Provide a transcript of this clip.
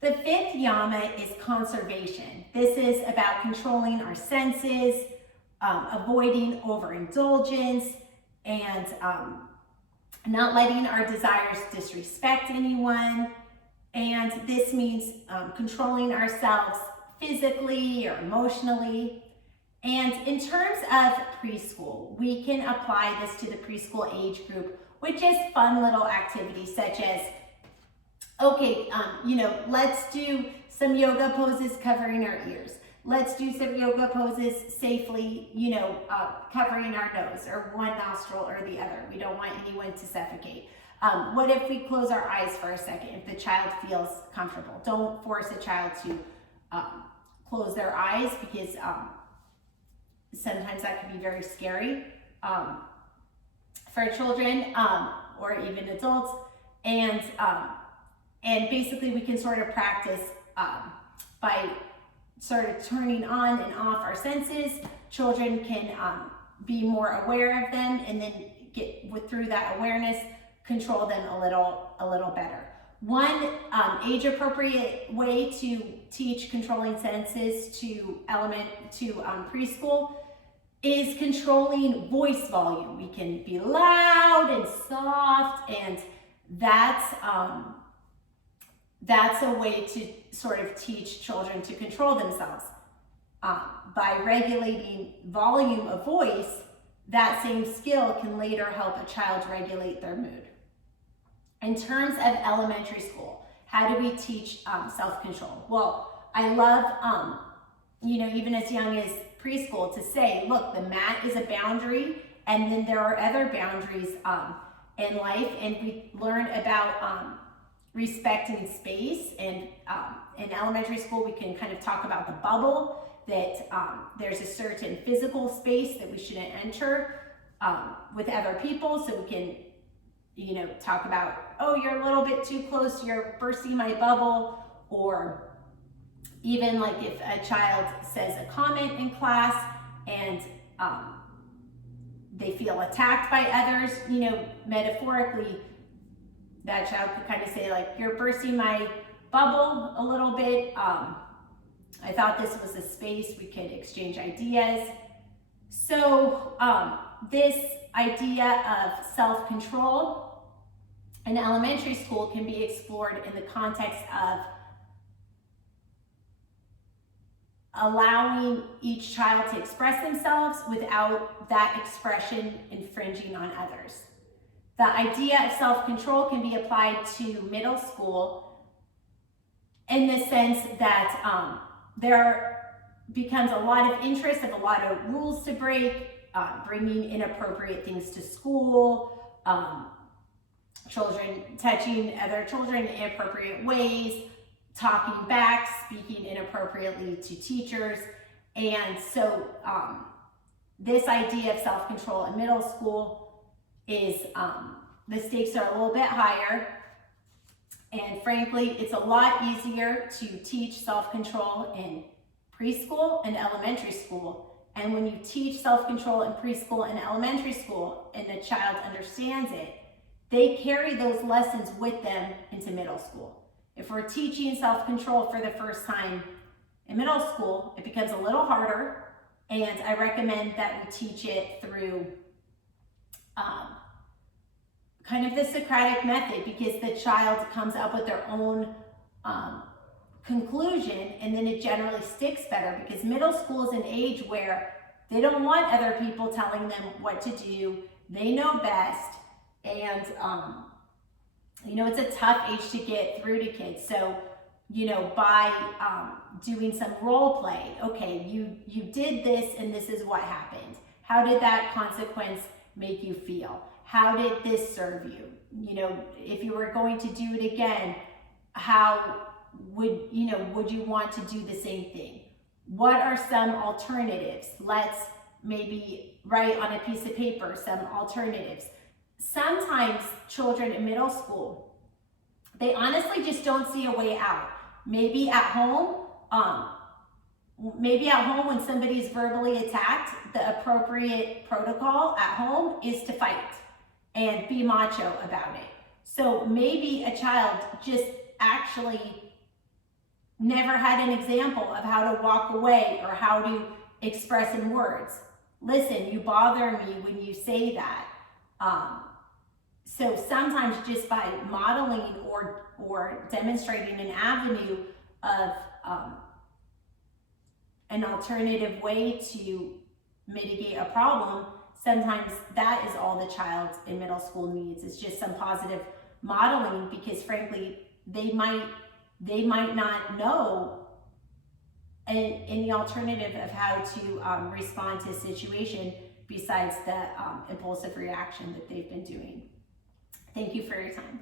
The fifth yama is conservation. This is about controlling our senses, avoiding overindulgence, and not letting our desires disrespect anyone. And this means controlling ourselves physically or emotionally. And in terms of preschool, we can apply this to the preschool age group, which is fun little activities such as, okay, let's do some yoga poses covering our ears. Let's do some yoga poses safely, covering our nose or one nostril or the other. We don't want anyone to suffocate. What if we close our eyes for a second if the child feels comfortable? Don't force a child to close their eyes because sometimes that can be very scary for children or even adults. And basically we can sort of practice by sort of turning on and off our senses. Children can be more aware of them and then through that awareness, control them a little better. One age-appropriate way to teach controlling senses to preschool is controlling voice volume. We can be loud and soft, and that's a way to sort of teach children to control themselves. By regulating volume of voice, that same skill can later help a child regulate their mood. In terms of elementary school, how do we teach self-control? Well, I love, even as young as preschool to say, look, the mat is a boundary, and then there are other boundaries in life, and we learn about respecting space. And in elementary school, we can kind of talk about the bubble, that there's a certain physical space that we shouldn't enter with other people, so we can talk about, oh, you're a little bit too close, you're bursting my bubble. Or even like if a child says a comment in class and they feel attacked by others, metaphorically, that child could kind of say like, you're bursting my bubble a little bit. I thought this was a space we could exchange ideas. So this idea of self-control in elementary school can be explored in the context of allowing each child to express themselves without that expression infringing on others. The idea of self-control can be applied to middle school in the sense that there becomes a lot of interest of a lot of rules to break, bringing inappropriate things to school, children touching other children in inappropriate ways, talking back, speaking inappropriately to teachers. And so this idea of self-control in middle school is, the stakes are a little bit higher. And frankly, it's a lot easier to teach self-control in preschool and elementary school. And when you teach self-control in preschool and elementary school and the child understands it, they carry those lessons with them into middle school. If we're teaching self-control for the first time in middle school, it becomes a little harder, and I recommend that we teach it through kind of the Socratic method, because the child comes up with their own conclusion, and then it generally sticks better, because middle school is an age where they don't want other people telling them what to do. They know best, and it's a tough age to get through to kids. So, by doing some role play, okay, you did this and this is what happened. How did that consequence make you feel? How did this serve you? If you were going to do it again, how would you want to do the same thing? What are some alternatives? Let's maybe write on a piece of paper some alternatives. Sometimes children in middle school, they honestly just don't see a way out. Maybe at home when somebody's verbally attacked, the appropriate protocol at home is to fight and be macho about it. So maybe a child just actually never had an example of how to walk away or how to express in words. Listen, you bother me when you say that. So sometimes just by modeling or demonstrating an avenue of an alternative way to mitigate a problem, sometimes that is all the child in middle school needs. It's just some positive modeling, because frankly, they might not know any alternative of how to respond to a situation besides the impulsive reaction that they've been doing. Thank you for your time.